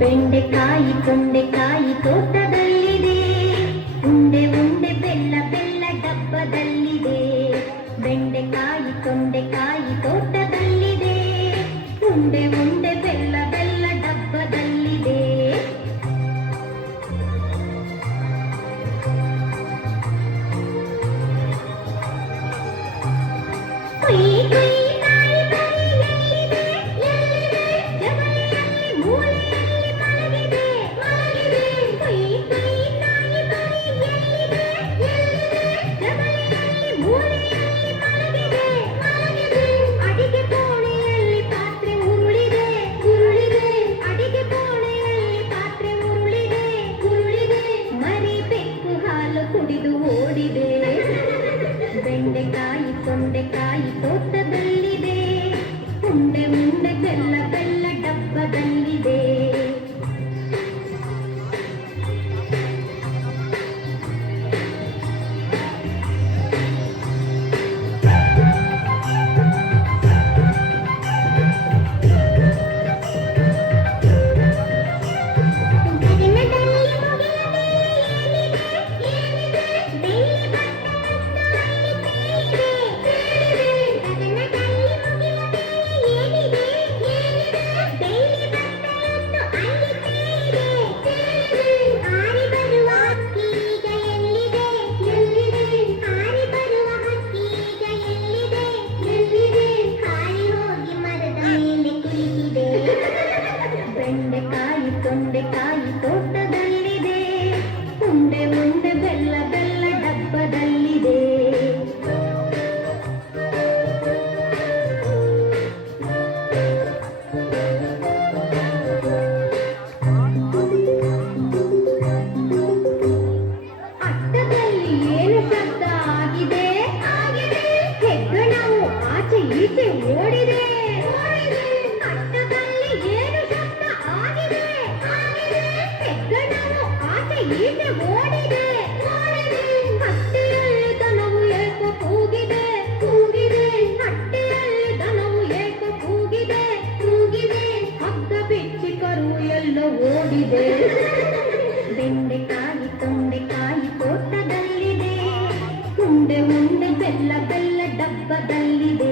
ಬೆಂಡೆಕಾಯಿ ತೊಂಡೆಕಾಯಿ ತೋಟದಲ್ಲಿದೆ, ಉಂಡೆ ಉಂಡೆ ಬೆಲ್ಲ ಬೆಲ್ಲ ಡಬ್ಬದಲ್ಲಿದೆ. ಬೆಂಡೆಕಾಯಿ ತೊಂಡೆಕಾಯಿ ತೋಟದಲ್ಲಿದೆ, ಉಂಡೆ ಉಂಡೆ ಬೆಲ್ಲ ಬೆಲ್ಲ ಡಬ್ಬದಲ್ಲಿದೆ. ಕುಯ್ ಕುಯ್ ನಾಯಿ ಮರಿ ಎಲ್ಲಿದೆ ಎಲ್ಲಿದೆ, ಜಮನೆಯಲ್ಲಿ ಮೂಲೆಯಲ್ಲಿ ಮಲಗಿದೆ ಮಲಗಿದೆ. ಕುಯ್ ಕುಯ್ ನಾಯಿ ಮರಿ ಎಲ್ಲಿದೆ ಎಲ್ಲಿದೆ, ಜಮನೆಯಲ್ಲಿ ಮೂಲೆಯಲ್ಲಿ ಮಲಗಿದೆ ಮಲಗಿದೆ. ಅಡಿಗೆ ಕೋಣೆಯಲ್ಲಿ ಪಾತ್ರೆ ಉರುಳಿದೆ ಉರುಳಿದೆ, ಅಡಿಗೆ ಕೋಣೆಯಲ್ಲಿ ಪಾತ್ರೆ ಉರುಳಿದೆ ಉರುಳಿದೆ. ಮರಿ ಬೆಕ್ಕು ಹಾಲು ಕುಡಿದು ಓಡಿದೆ. ಬೆಂಡೆಕಾಯಿ ತೊಂಡೆಕಾಯಿ ತೋಟದಲ್ಲಿದೆ, ಉಂಡೆ ಉಂಡೆ ಬೆಲ್ಲ ಬೆಲ್ಲ ಡಬ್ಬದಲ್ಲಿದೆ. ಗಗನದಲ್ಲಿ ಮುಗಿಲ ಮೇಲೆ ಏನಿದೆ ಏನಿದೆ, ಬೆಳ್ಳಿ ಬಣ್ಣವನ್ನು ಅಲ್ಲಿ ತೇಲಿದೆ ತೇಲಿದೆ. ಗಗನದಲ್ಲಿ ಮುಗಿಲ ಮೇಲೆ ಏನಿದೆ ಏನಿದೆ, ಬೆಳ್ಳಿ ಬಣ್ಣವನ್ನು ಅಲ್ಲಿ ತೇಲಿದೆ ತೇಲಿದೆ. ಹಾರಿ ಬರುವ ಹಕ್ಕಿ ಈಗ ಎಲ್ಲಿದೆ ಎಲ್ಲಿದೆ, ಹಾರಿ ಬರುವ ಹಕ್ಕಿ ಈಗ ಎಲ್ಲಿದೆ ಎಲ್ಲಿದೆ. ಹಾರಿ ಹೋಗಿ ಮರದ ಮೇಲೆ ಕುಳಿತಿದೆ. ಬೆಂಡೆಕಾಯಿ ತೊಂಡೆಕಾಯಿ ತೋಟದಲ್ಲಿದೆ, ಉಂಡೆ ಉಂಡೆ ಬೆಲ್ಲ ಬೆಲ್ಲ ಡಬ್ಬದಲ್ಲಿದೆ. ಅಟ್ಟದಲ್ಲಿ ಏನು ಶಬ್ದ ಆಗಿದೆ ಆಗಿದೆ, ಹೆಗ್ಗಣವು ಆಚೆ ಈಚೆ ಓಡಿದೆ ಓಡಿದೆ. ಅಟ್ಟದಲ್ಲಿ ಏನು ಶಬ್ದ ಆಗಿದೆ ಆಗಿದೆ, ಹೆಗ್ಗಣವು ಆಚೆ ಈಚೆ ಓಡಿದೆ ಓಡಿದೆ. ಹಟ್ಟಿಯಲ್ಲಿ ದನವು ಏಕೋ ಕೂಗಿದೆ ಕೂಗಿದೆ, ಹಟ್ಟಿಯಲ್ಲಿ ದನವು ಏಕೋ ಕೂಗಿದೆ ಕೂಗಿದೆ. ಹಗ್ಗ ಬಿಚ್ಚಿ ಕರು ಎಲ್ಲೋ ಓಡಿದೆ. ಬೆಂಡೆಕಾಯಿ ತೊಂಡೆಕಾಯಿ ತೋಟದಲ್ಲಿದೆ, ಉಂಡೆ ಉಂಡೆ ಬೆಲ್ಲ ಬೆಲ್ಲ ಡಬ್ಬದಲ್ಲಿದೆ.